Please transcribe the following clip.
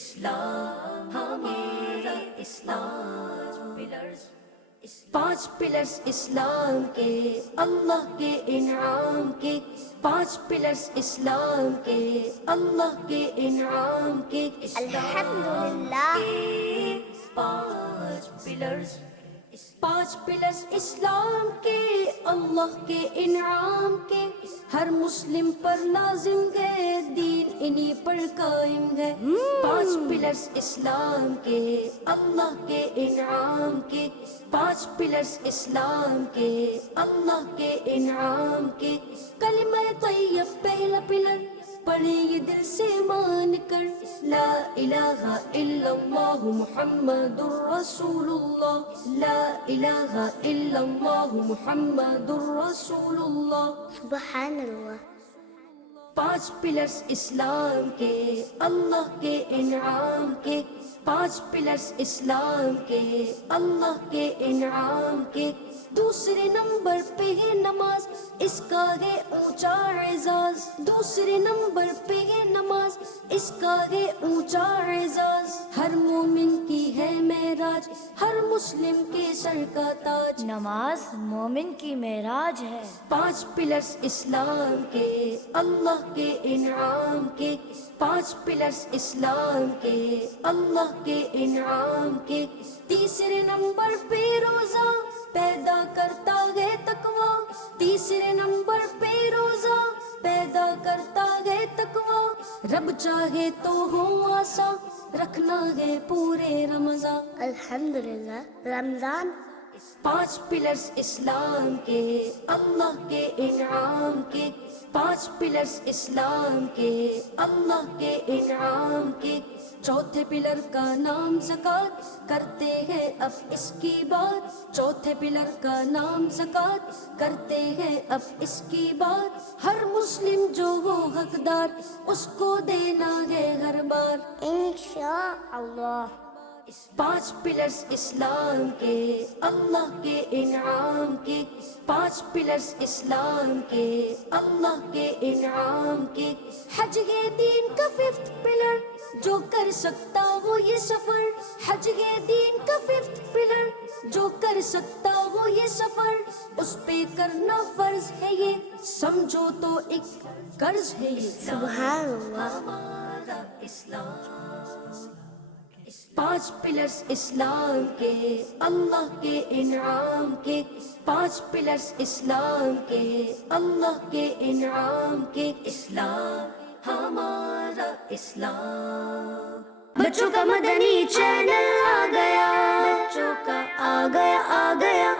اسلام ہمارا اسلام پانچ پلرز اسلام کے، اللہ کے انعام کے، پانچ پلرز اسلام کے، اللہ کے انعام کے، الحمدللہ پانچ پلرز، پانچ پلرز اسلام کے، اللہ کے انعام کے، ہر مسلم پر لازم ہے، دین انہی پر قائم ہے۔ پانچ پلرز اسلام کے، اللہ کے انعام کے، پانچ پلرز اسلام کے، اللہ کے انعام کے، کلمہ طیب پہلا پلر، پڑھے یہ دل سے مان کر، لا الہ الا اللہ محمد الرسول اللہ، لا الہ الا اللہ محمد الرسول اللہ۔ سبحان اللہ۔ پانچ پلرز اسلام کے، اللہ کے انعام کے، پانچ پلرز اسلام کے، اللہ کے انعام کے، دوسرے نمبر پہ ہے نماز، اس کا ہے اونچا اعزاز، دوسرے نمبر پہ ہے نماز، اس کا ہے اونچا اعزاز، ہر مومن کی ہے معراج، ہر مسلم کے سر کا تاج، نماز مومن کی معراج ہے۔ پانچ پلرز اسلام کے، اللہ کے انعام کے، پانچ پلرز اسلام کے، اللہ کے انعام کے، تیسرے نمبر پہ روزہ پیدا کرتا ہے تقوی، تیسرے نمبر پہ روزہ پیدا کرتا ہے تقوی، رب چاہے تو ہو آسان، رکھنا ہے پورے رمضان۔ الحمدللہ رمضان۔ پانچ پلرز اسلام کے، اللہ کے انعام کے، پانچ پلرز اسلام کے، اللہ کے انعام کے، چوتھے پلر کا نام زکوٰۃ، کرتے ہیں اب اس کی بات، چوتھے پلر کا نام زکوٰۃ، کرتے ہیں اب اس کی بات، ہر مسلم جو ہو حقدار، اس کو دینا ہے ہر بار۔ انشاءاللہ۔ پانچ پلرز اسلام کے، اللہ کے انعام کے، پانچ پلرز اسلام کے، اللہ کے انعام کے، حج ہے دین کا ففتھ پلر، جو کر سکتا ہو یہ سفر، حج ہے دین کا ففتھ پلر، جو کر سکتا ہو یہ سفر، اس پہ کرنا فرض ہے یہ، سمجھو تو ایک قرض ہے یہ۔ سبحان اللہ۔ ہمارا اسلام، پانچ پلرز اسلام کے، اللہ کے انعام کے، پانچ پلرز اسلام کے، اللہ کے انعام کے، اسلام ہمارا اسلام۔ بچوں کا مدنی چینل آ گیا، بچوں کا آ گیا آ گیا۔